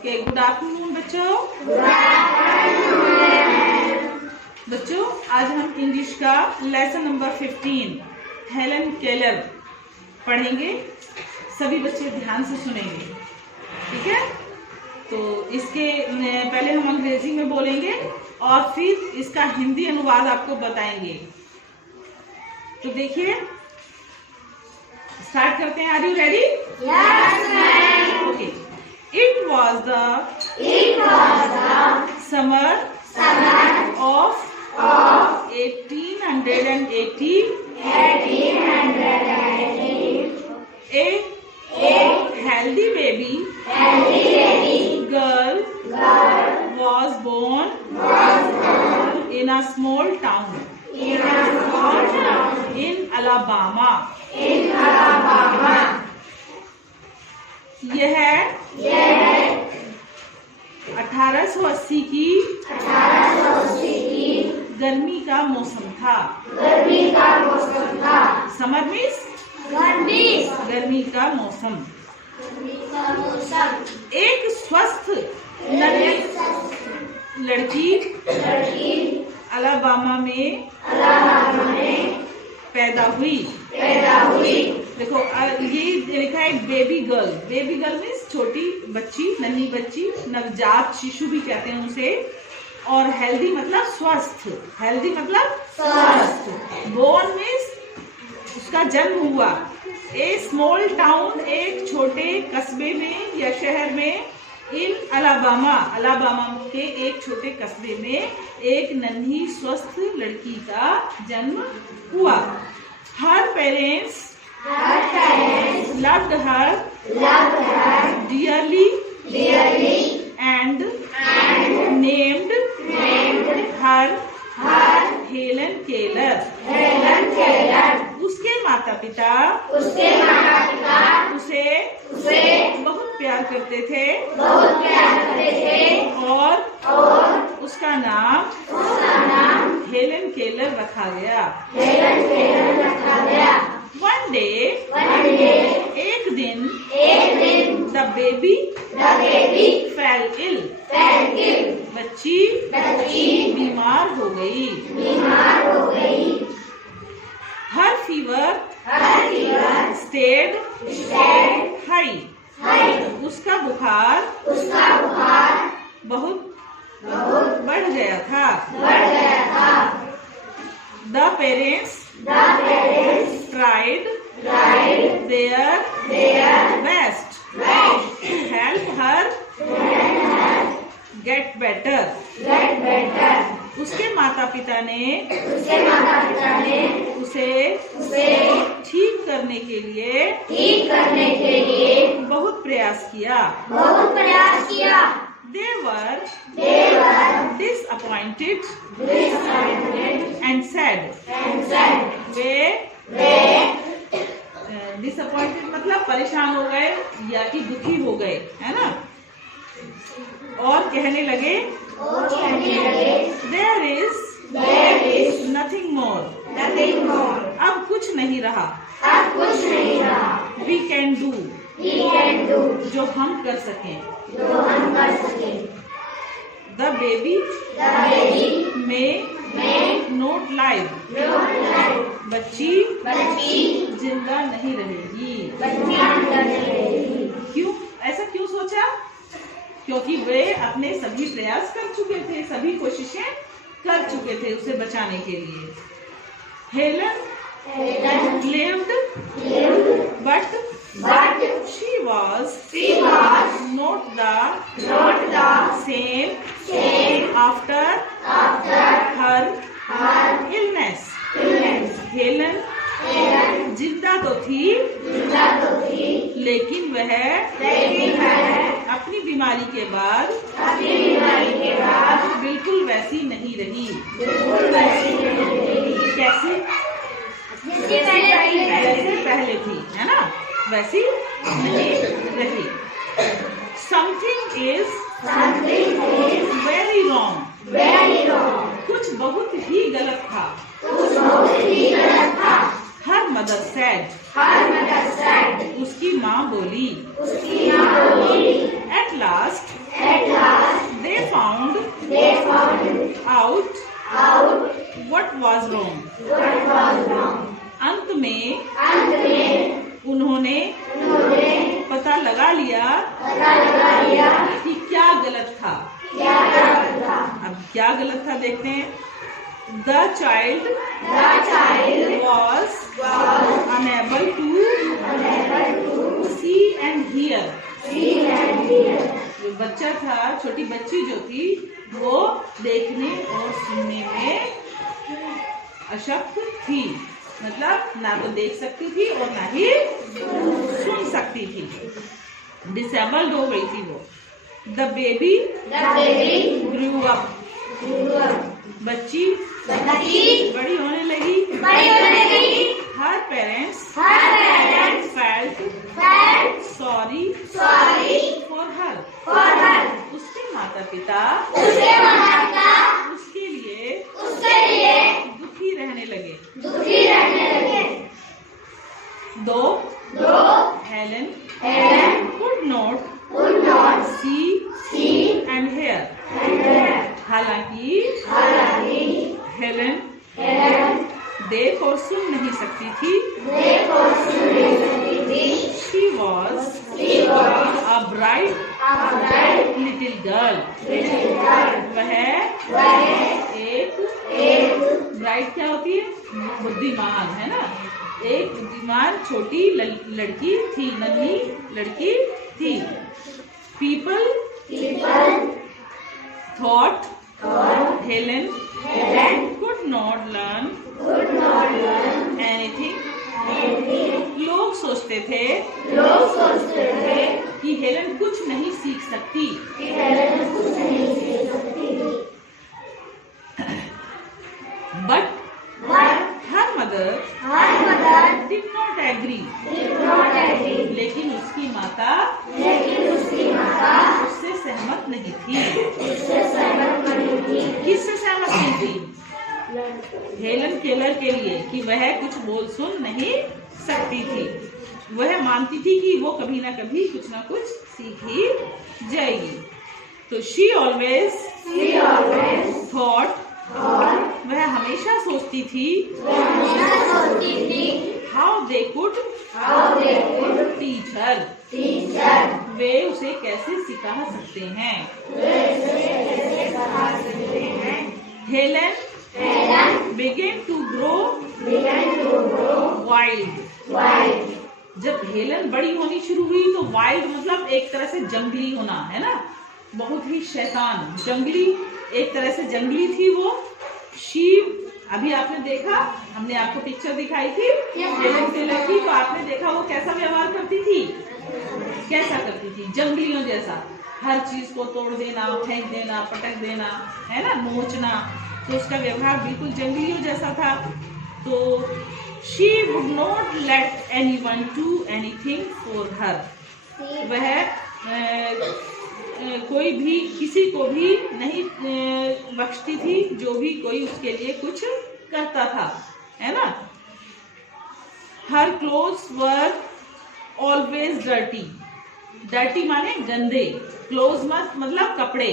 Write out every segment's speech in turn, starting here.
Okay, good afternoon बच्चों। बच्चों, आज हम इंग्लिश का लेसन नंबर 15 हेलन केलर पढ़ेंगे। सभी बच्चे ध्यान से सुनेंगे, ठीक है? तो इसके पहले हम अंग्रेजी में बोलेंगे और फिर इसका हिंदी अनुवाद आपको बताएंगे। तो देखिए, स्टार्ट करते हैं। Are you ready? Yes, ma'am. Okay. It was the summer of 1880. A healthy baby girl was born in a small town in Alabama. यह 1880 की गर्मी का मौसम था। समर मीन्स गर्मी का मौसम। एक स्वस्थ लड़की अलाबामा में पैदा हुई। देखो, ये लिखा है baby girl. Baby girl means छोटी बच्ची, नन्ही बच्ची, नवजात शिशु भी कहते हैं उसे। और हेल्दी मतलब स्वस्थ। हेल्दी मतलब स्वस्थ। बोर्न मीन्स उसका जन्म हुआ। ए स्मॉल टाउन, एक छोटे कस्बे में या शहर में। इन अलाबामा, अलाबामा के एक छोटे कस्बे में एक नन्ही स्वस्थ लड़की का जन्म हुआ। Her parents loved her dearly and named her Helen Keller. उसके माता पिता उसे बहुत प्यार करते थे और उसका नाम हेलन केलर रखा गया। One day, एक दिन, the baby fell ill. बच्ची बीमार हो गई। Her fever stayed high. उसका बुखार बहुत बढ़ गया था। The parents tried their best to help her get better. उसके माता पिता ने उसे ठीक करने के लिए बहुत प्रयास किया। They were disappointed and sad. Way disappointed मतलब परेशान हो गए या कि दुखी हो गए, है ना? और कहने लगे There is nothing more. अब कुछ नहीं रहा। We can do. जो हम कर सकें। The baby may not live. बच्ची जिंदा नहीं रहेगी। क्यों? ऐसा क्यों सोचा? क्योंकि वे अपने सभी प्रयास कर चुके थे, सभी कोशिशें कर चुके थे उसे बचाने के लिए। Helen lived, but she was not the same after her illness. Helen जिंदा तो थी, लेकिन वह अपनी बीमारी के बाद बिल्कुल वैसी नहीं रही। कैसे? जैसे पहले थी, है ना? वैसी नहीं रही। Something is very wrong. कुछ बहुत ही गलत था। Her mother said. उसकी माँ बोली। At last out what was wrong. अंत में उन्होंने पता लगा लिया कि क्या गलत था. अब क्या गलत था देखते हैं. The child was unable to see and hear. जो बच्चा था, छोटी बच्ची जो थी, वो देखने और सुनने में अशक्त थी. मतलब ना तो देख सकती थी और ना ही सुन सकती थी. डिसेबल्ड हो गई थी वो. The baby grew up. बच्ची बड़ी होने लगी. Her parents felt sorry for her. उसके माता पिता उसके लिए दुखी रहने लगे. Though Helen could not see and hear. हालांकि हेलन देख और सुन नहीं सकती थी. She was a bright little girl. वह एक ब्राइट क्या होती है? बुद्धिमान, है ना. एक बुद्धिमान छोटी लड़की थी, नन्ही लड़की थी. People thought Helen could not learn anything. लोग सोचते थे कि हेलन कुछ नहीं सीख सकती. But her mother did not agree. लेकिन उसकी माता उससे सहमत नहीं थी. किससे सहमत नहीं थी? हेलन केलर के लिए, कि वह कुछ बोल सुन नहीं सकती थी. वह मानती थी कि वो कभी ना कभी कुछ ना कुछ सीख ही जाएगी. तो she always thought, वह हमेशा सोचती थी how they could teach her. वे उसे कैसे सिखा सकते हैं. Helen began to grow wild. जब हेलन बड़ी होनी शुरू हुई तो वाइल्ड मतलब एक तरह से जंगली होना, है ना. बहुत ही शैतान, जंगली, एक तरह से जंगली थी वो. शी, अभी आपने देखा, हमने आपको पिक्चर दिखाई थी हेलन केलर की, तो आपने देखा वो कैसा व्यवहार करती थी. कैसा करती थी? जंगलियों जैसा. हर चीज को तोड़ देना, फेंक देना, पटक देना, है ना, नोचना. तो उसका व्यवहार बिल्कुल जंगलियों जैसा था. तो she would not let anyone do anything for her. वह कोई भी किसी को भी नहीं बख्शती थी जो भी कोई उसके लिए कुछ करता था, है ना. Her clothes were always dirty. Dirty माने गंदे. Clothes मतलब कपड़े.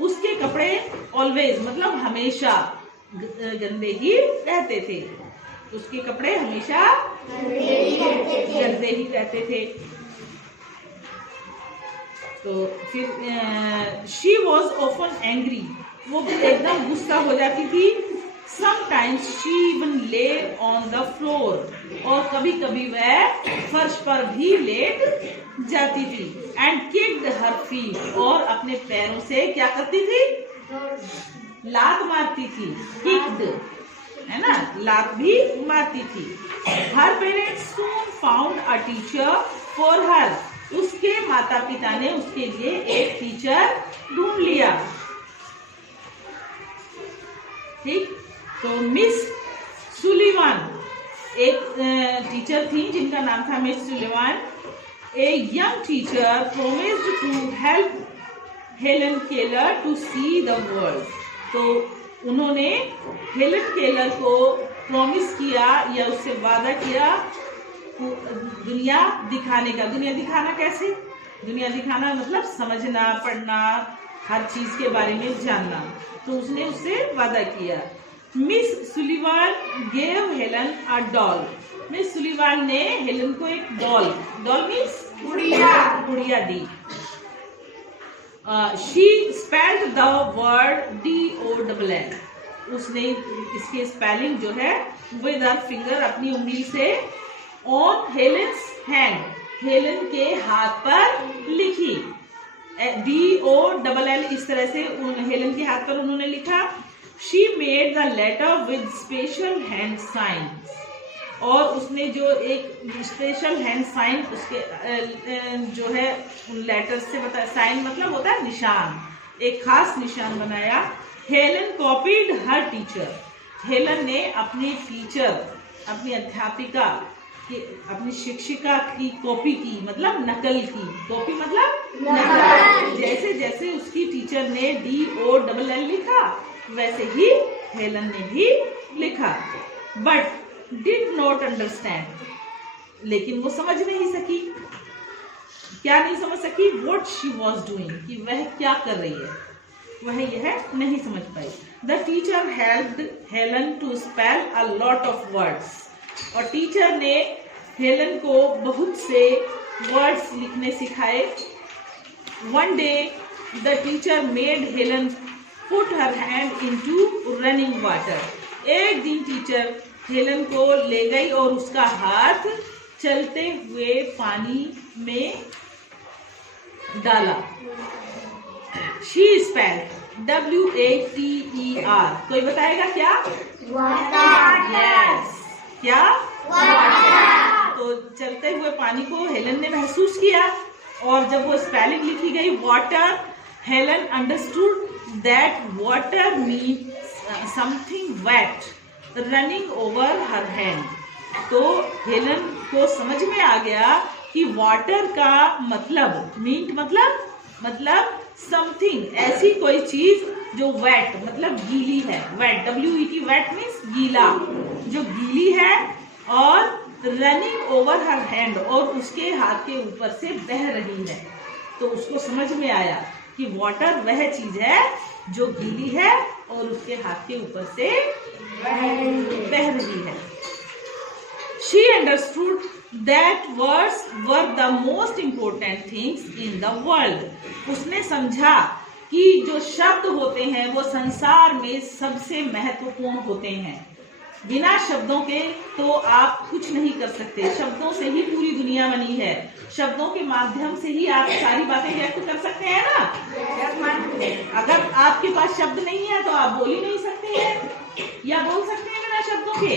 उसके कपड़े always मतलब हमेशा गंदे ही रहते थे. उसके कपड़े हमेशा गंदे ही रहते थे. तो फिर she was often angry. वो एकदम गुस्सा हो जाती थी. Sometimes she even lay on the floor. और कभी कभी वह फर्श पर भी लेट जाती थी. And kicked her feet. और अपने पैरों से क्या करती थी? लात मारती थी. Kicked, है ना, लात भी मारती थी. Her parents soon found a teacher for her. उसके माता पिता ने उसके लिए एक टीचर ढूंढ लिया. ठीक. तो मिस सुलिवान एक टीचर थी जिनका नाम था Miss Sullivan. A young teacher promised to help Helen Keller to see the world. तो उन्होंने हेलन केलर को प्रॉमिस किया या उससे वादा किया दुनिया दिखाने का. दुनिया दिखाना कैसे? दुनिया दिखाना मतलब समझना, पढ़ना, हर चीज के बारे में जानना। तो उसने उससे वादा किया। Miss Sullivan gave Helen a doll. Miss Sullivan ने हेलन को एक डॉल मीन्स गुड़िया दी। She spelled the word DOLL। उसने इसके स्पेलिंग जो है विद हर फिंगर, अपनी उंगली से, ऑन हेलेन्स हैंड, हेलन के हाथ पर लिखी। DOLL इस तरह से हेलन के हाथ पर उन्होंने लिखा। She made the letter with special hand sign. और उसने जो एक स्पेशल हैंड साइन उसके जो है उन लेटर से बता, साइन मतलब होता है निशान, एक खास निशान बनाया। हेलन कॉपीड हर टीचर। हेलन ने अपनी टीचर, अपनी अध्यापिका की, अपनी शिक्षिका की कॉपी की, मतलब नकल की। कॉपी मतलब नकल। जैसे जैसे उसकी टीचर ने DOLL लिखा वैसे ही हेलन ने भी लिखा। But did not understand. लेकिन वो समझ नहीं सकी। क्या नहीं समझ सकी? व्हाट शी वॉज डूइंग, कि वह क्या कर रही है, वह यह नहीं समझ पाई। The teacher helped Helen to spell a lot of words. और टीचर ने हेलन को बहुत से वर्ड्स लिखने सिखाए। One day the teacher made Helen put her hand into running water. एक दिन टीचर हेलन को ले गई और उसका हाथ चलते हुए पानी में डाला। She spelled WATER। कोई बताएगा क्या? यस, क्या? तो चलते हुए पानी को हेलन ने महसूस किया और जब वो स्पेलिंग लिखी गई water, Helen understood that water means something wet running over her hand. तो हेलन को समझ में आ गया कि वाटर का मतलब मतलब समथिंग, ऐसी कोई चीज जो वेट मतलब गीली है। वेट WET वेट मीन्स गीला, जो गीली है, और रनिंग ओवर हर हैंड, और उसके हाथ के ऊपर से बह रही है। तो उसको समझ में आया कि वाटर वह चीज है जो गीली है और उसके हाथ के ऊपर से बह रही है। She understood that words were the most important things in the world. उसने समझा कि जो शब्द होते हैं वो संसार में सबसे महत्वपूर्ण होते हैं। बिना शब्दों के तो आप कुछ नहीं कर सकते। शब्दों से ही पूरी दुनिया बनी है। शब्दों के माध्यम से ही आप सारी बातें व्यक्त कर सकते हैं ना। अगर आपके पास शब्द नहीं है तो आप बोल ही नहीं सकते हैं, या बोल सकते हैं बिना शब्दों के।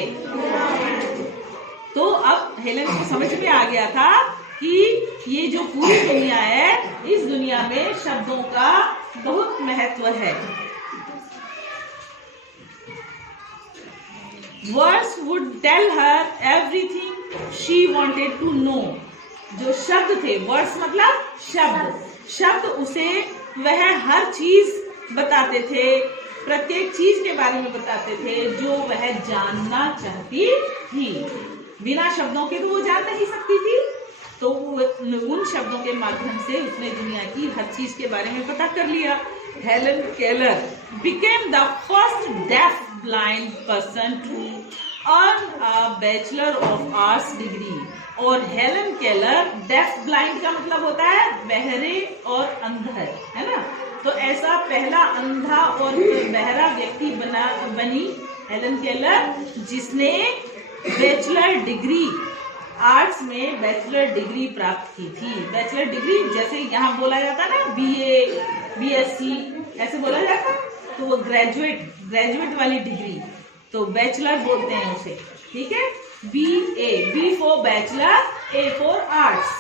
तो अब हेलन को समझ में आ गया था कि ये जो पूरी दुनिया है, इस दुनिया में शब्दों का बहुत महत्व है। Words would tell her everything she wanted to know. जो शब्द थे, वर्ड्स मतलब शब्द उसे वह हर चीज बताते थे, प्रत्येक चीज के बारे में बताते थे जो वह जानना चाहती थी। बिना शब्दों के तो वो जान नहीं सकती थी, तो उन शब्दों के माध्यम से उसने दुनिया की हर चीज के बारे में पता कर लिया। Helen Keller became the first deaf blind person to earn a Bachelor of Arts degree। और हेलन केलर, डेफ ब्लाइंड का मतलब होता है बहरे और अंधर, है ना। तो ऐसा पहला अंधा और बहरा व्यक्ति बनी हेलन केलर, जिसने बैचलर डिग्री, आर्ट्स में बैचलर डिग्री प्राप्त की थी। बैचलर डिग्री जैसे यहाँ बोला जाता है ना, BA BSc ऐसे बोला जाता, तो वो ग्रेजुएट वाली डिग्री, तो बैचलर बोलते हैं उसे, ठीक है। BA, B for bachelor, A for arts,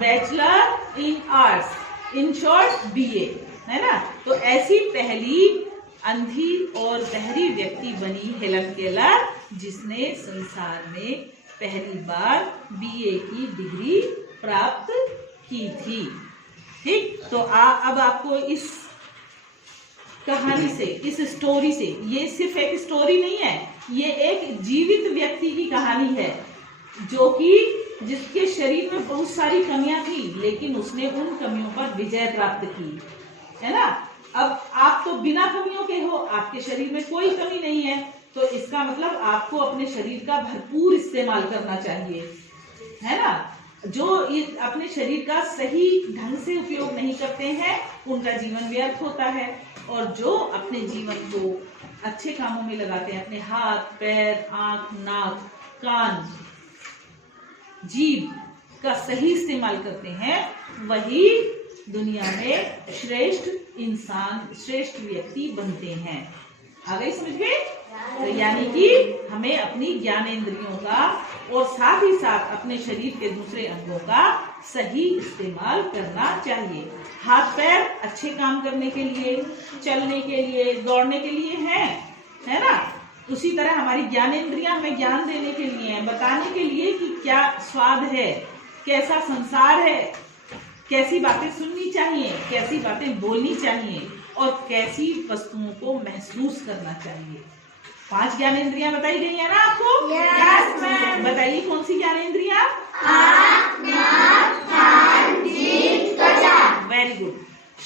bachelor in arts, in short BA, है ना। तो ऐसी पहली अंधी और बहरी व्यक्ति बनी हेलन केलर, जिसने संसार में पहली बार BA की डिग्री प्राप्त की थी। ठीक, तो अब आपको इस कहानी से, इस स्टोरी से, ये सिर्फ एक स्टोरी नहीं है, ये एक जीवित व्यक्ति की कहानी है, जो कि जिसके शरीर में बहुत सारी कमियां थी, लेकिन उसने उन कमियों पर विजय प्राप्त की, है ना। बिना कमियों के हो, आपके शरीर में कोई कमी नहीं है, तो इसका मतलब आपको अपने शरीर का भरपूर इस्तेमाल करना चाहिए, है ना। जो अपने शरीर का सही ढंग से उपयोग नहीं करते हैं उनका जीवन व्यर्थ होता है, और जो अपने जीवन को अच्छे कामों में लगाते हैं, अपने हाथ पैर आंख नाक कान जीभ का सही इस्तेमाल करते हैं, वही दुनिया में श्रेष्ठ इंसान श्रेष्ठ व्यक्ति बनते हैं। आ गई समझ में? तो यानी कि हमें अपनी ज्ञानेंद्रियों का और साथ ही साथ अपने शरीर के दूसरे अंगों का सही इस्तेमाल करना चाहिए। हाथ पैर अच्छे काम करने के लिए, चलने के लिए, दौड़ने के लिए है ना। उसी तरह हमारी ज्ञानेंद्रियां हमें ज्ञान देने के लिए हैं, बताने के लिए कि क्या स्वाद है, कैसा संसार है, कैसी बातें सुननी चाहिए, कैसी बातें बोलनी चाहिए और कैसी वस्तुओं को महसूस करना चाहिए। 5 ज्ञानेंद्रियां बताई गई है ना आपको? Yes ma'am. बताइए कौन सी ज्ञानेंद्रियां? आँख, नाक, कान, जीभ, त्वचा। वेरी गुड,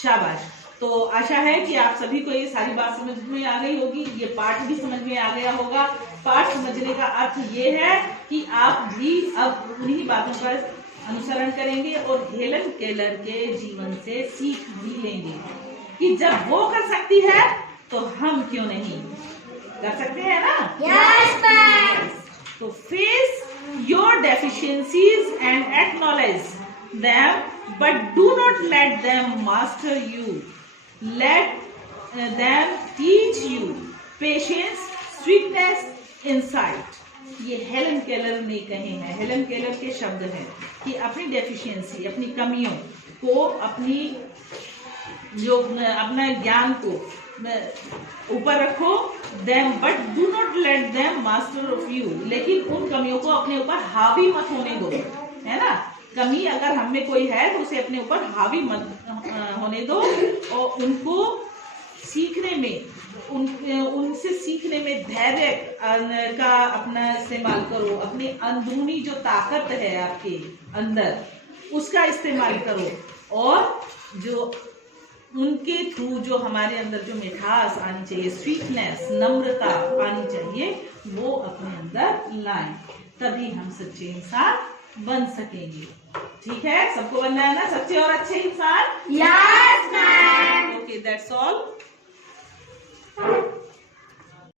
शाबाश। तो आशा है कि आप सभी को ये सारी बात समझ में आ गई होगी, ये पाठ भी समझ में आ गया होगा। पाठ समझने का अर्थ ये है कि आप भी अब उन्हीं बातों का अनुसरण करेंगे और हेलन केलर के जीवन से सीख भी लेंगे कि जब वो कर सकती है तो हम क्यों नहीं कर सकते हैं ना। Yes ma'am. तो face your deficiencies and acknowledge them, but do not let them master you. Let them teach you patience, sweetness, insight. ये हेलन केलर ने कहे हैं, हेलन केलर के शब्द हैं कि अपनी डेफिशिएंसी, अपनी कमियों को, अपनी जो अपना ज्ञान को ऊपर रखो, them but do not let them master of you. लेकिन उन कमियों को अपने ऊपर हावी मत होने दो, है ना। कमी अगर हम में कोई है तो उसे अपने ऊपर हावी मत होने दो, और उनको सीखने में उनसे सीखने में धैर्य का अपना इस्तेमाल करो। अपनी अंदरूनी जो ताकत है आपके अंदर उसका इस्तेमाल करो, और जो उनके थ्रू जो हमारे अंदर जो मिठास आनी चाहिए, स्वीटनेस, नम्रता आनी चाहिए, वो अपने अंदर लाएं, तभी हम सच्चे इंसान बन सकेंगे। ठीक है, सबको बनना है ना सच्चे और अच्छे इंसान? Yes ma'am. Okay, that's all.